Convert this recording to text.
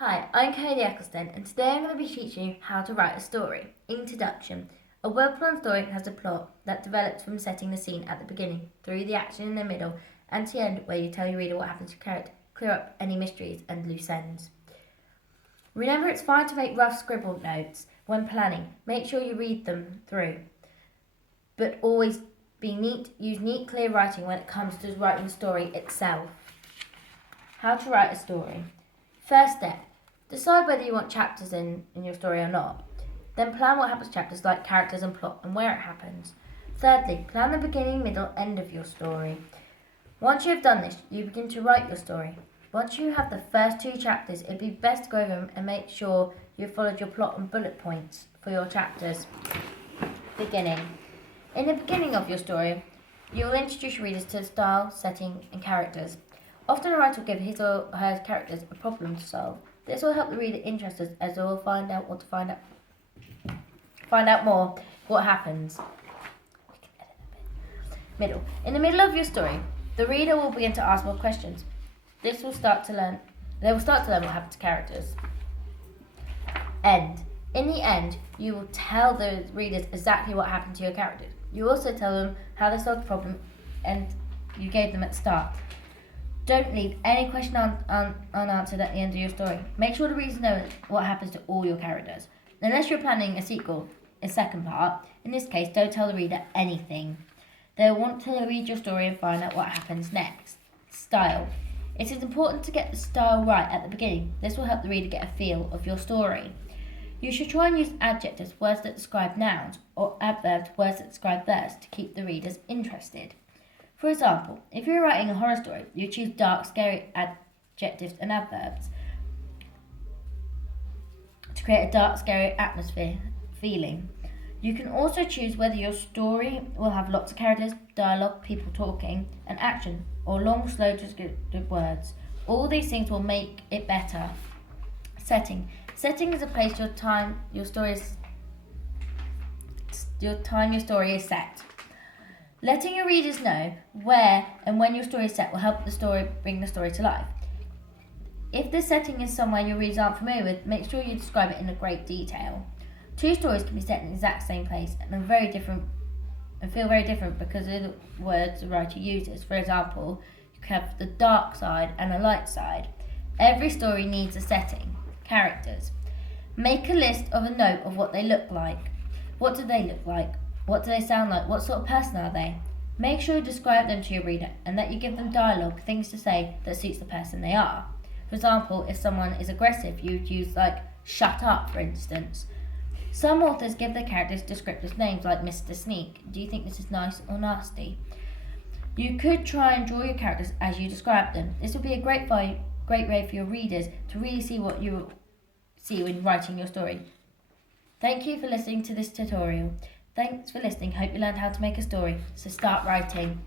Hi, I'm Cody Eccleston, and today I'm going to be teaching you how to write a story. Introduction. A well-planned story has a plot that develops from setting the scene at the beginning, through the action in the middle, and to the end where you tell your reader what happens to your character, clear up any mysteries and loose ends. Remember, it's fine to make rough scribbled notes when planning. Make sure you read them through, but always be neat. Use neat, clear writing when it comes to writing the story itself. How to write a story. First step. Decide whether you want chapters in your story or not. Then plan what happens to chapters like characters and plot and where it happens. Thirdly, plan the beginning, middle, end of your story. Once you have done this, you begin to write your story. Once you have the first 2 chapters, it'd be best to go over them and make sure you've followed your plot and bullet points for your chapters. Beginning. In the beginning of your story, you'll introduce your readers to the style, setting, and characters. Often a writer will give his or her characters a problem to solve. This will help the reader interested as they will find out more what happens. Middle. In the middle of your story, the reader will begin to ask more questions. They will start to learn what happens to characters. End. In the end, you will tell the readers exactly what happened to your characters. You also tell them how they solved the problem and you gave them at the start. Don't leave any question unanswered at the end of your story. Make sure the readers know what happens to all your characters. Unless you're planning a sequel, a second part, in this case, don't tell the reader anything. They'll want to read your story and find out what happens next. Style. It is important to get the style right at the beginning. This will help the reader get a feel of your story. You should try and use adjectives, words that describe nouns, or adverbs, words that describe verbs, to keep the readers interested. For example, if you're writing a horror story, you choose dark, scary adjectives and adverbs to create a dark, scary atmosphere feeling. You can also choose whether your story will have lots of characters, dialogue, people talking, and action, or long, slow, descriptive words. All these things will make it better. Setting. Setting is a place your story is set. Letting your readers know where and when your story is set will help bring the story to life. If the setting is somewhere your readers aren't familiar with, make sure you describe it in great detail. 2 stories can be set in the exact same place and feel very different because of the words the writer uses. For example, you can have the dark side and a light side. Every story needs a setting. Characters. Make a list of a note of what they look like. What do they look like? What do they sound like? What sort of person are they? Make sure you describe them to your reader and that you give them dialogue, things to say that suits the person they are. For example, if someone is aggressive, you'd use shut up, for instance. Some authors give their characters descriptive names like Mr. Sneak. Do you think this is nice or nasty? You could try and draw your characters as you describe them. This would be a great way for your readers to really see what you see when writing your story. Thank you for listening to this tutorial. Thanks for listening. Hope you learned how to make a story. So start writing.